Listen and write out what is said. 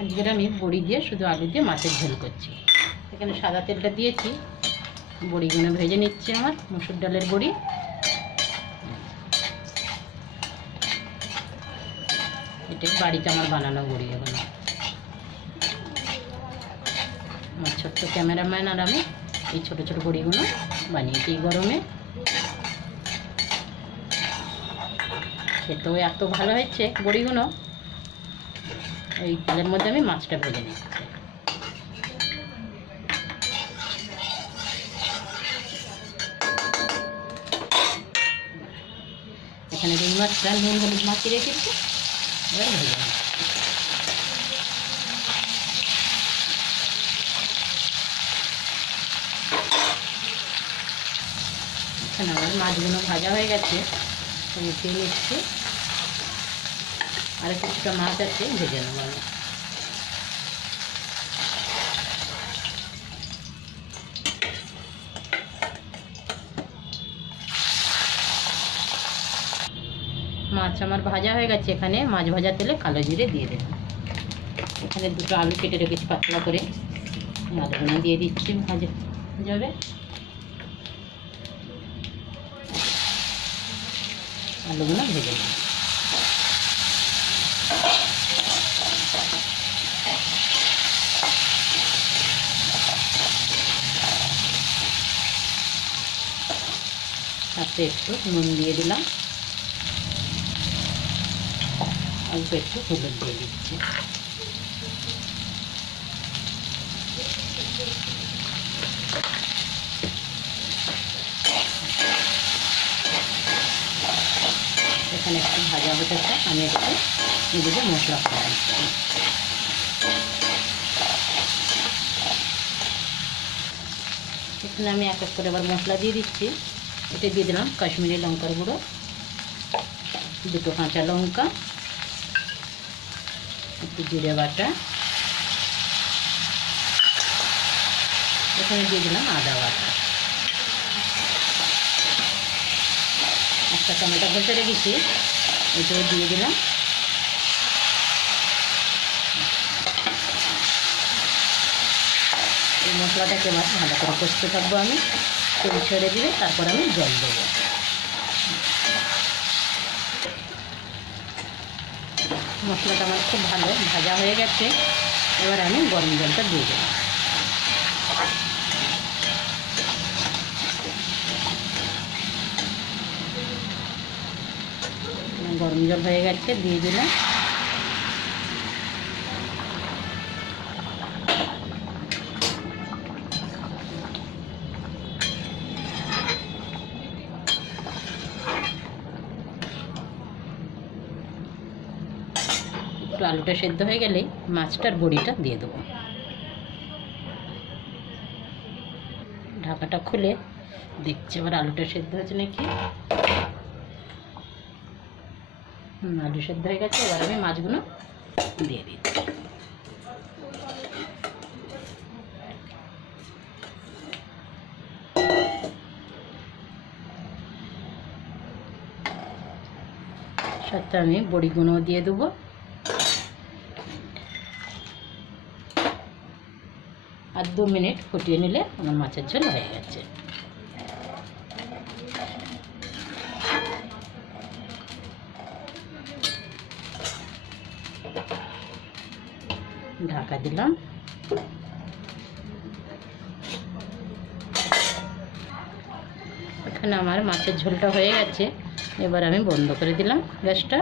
আজকের আমি বড়ি দিয়ে শুধু আলু দিয়ে মাছের ঝোল করছি। এখানে সাদা তেলটা দিয়েছি, বড়িগুলো ভেজে নিচ্ছে। আমার মসুর ডালের বড়ি। এটাই বাড়িতে আমার বানানো বড়ি। এগুলো আমার ছোট্ট ক্যামেরাম্যান আর আমি এই ছোটো ছোটো বড়িগুলো বানিয়েছি এই গরমে। খেতেও এত ভালো হচ্ছে বড়িগুলো। এই তেলের মধ্যে আমি মাছটা ভেজে নিচ্ছি। এখানে রুই মাছটা নুন হলুদ মাখিয়ে রেখেছি, এবার ভেজে নিচ্ছি। এখানে আমার মাছগুলো ভাজা হয়ে গেছে, উঠিয়ে নিচ্ছি। আর কিছুটা মাছ আছে, ভেজে নেবো আমি। মাছ আমার ভাজা হয়ে গেছে। এখানে মাছ ভাজা তেলে কালো জিরে দিয়ে দেবো। এখানে দুটো আলু কেটে রেখেছি পাতলা করে, আলুগুলো দিয়ে দিচ্ছি। ভাজা যাবে, আলুগুলো ভেজে নেব। সাথে একটু নুন দিয়ে দিলাম, অল্প একটু হলুদ দিয়ে দিচ্ছি। এখানে একটু ভাজা হতেছে, আমি একটু এদিকে মশলা করে দিচ্ছি। এখানে আমি এক এক করে আবার মশলা দিয়ে দিচ্ছি। এটা দিয়ে দিলাম কাশ্মীরি লঙ্কার গুঁড়ো, দুটো কাঁচা লঙ্কা, একটু জিরে বাটা, এখানে দিয়ে দিলাম আদা বাটা, একটা টমেটো ঘষে রেখেছি, এটাও দিয়ে দিলাম। এই মশলাটাকে এবার ভালো করে কষতে থাকবো আমি। তেল ছেড়ে দিলে তারপর আমি জল দেবো। মশলাটা আমার খুব ভালো ভাজা হয়ে গেছে। এবার আমি গরম জলটা দিয়ে দেবো। গরম জল হয়ে গেছে, দিয়ে দিলাম। একটু আলুটা সেদ্ধ হয়ে গেলেই মাছটার বড়িটা দিয়ে দেবো। ঢাকাটা খুলে দেখছি এবার আলুটা সেদ্ধ হয়েছে নাকি। আলু সেদ্ধ হয়ে গেছে। এবার আমি মাছগুলো দিয়ে দিচ্ছি। সাথে আমি বড়িগুলো দিয়ে দেবো। আর 2 মিনিট ফুটিয়ে নিলে আমার মাছের ঝোল হয়ে গেছে। ঢাকা দিলাম। এখানে আমার মাছের ঝোলটা হয়ে গেছে। এবার আমি বন্ধ করে দিলাম গ্যাসটা।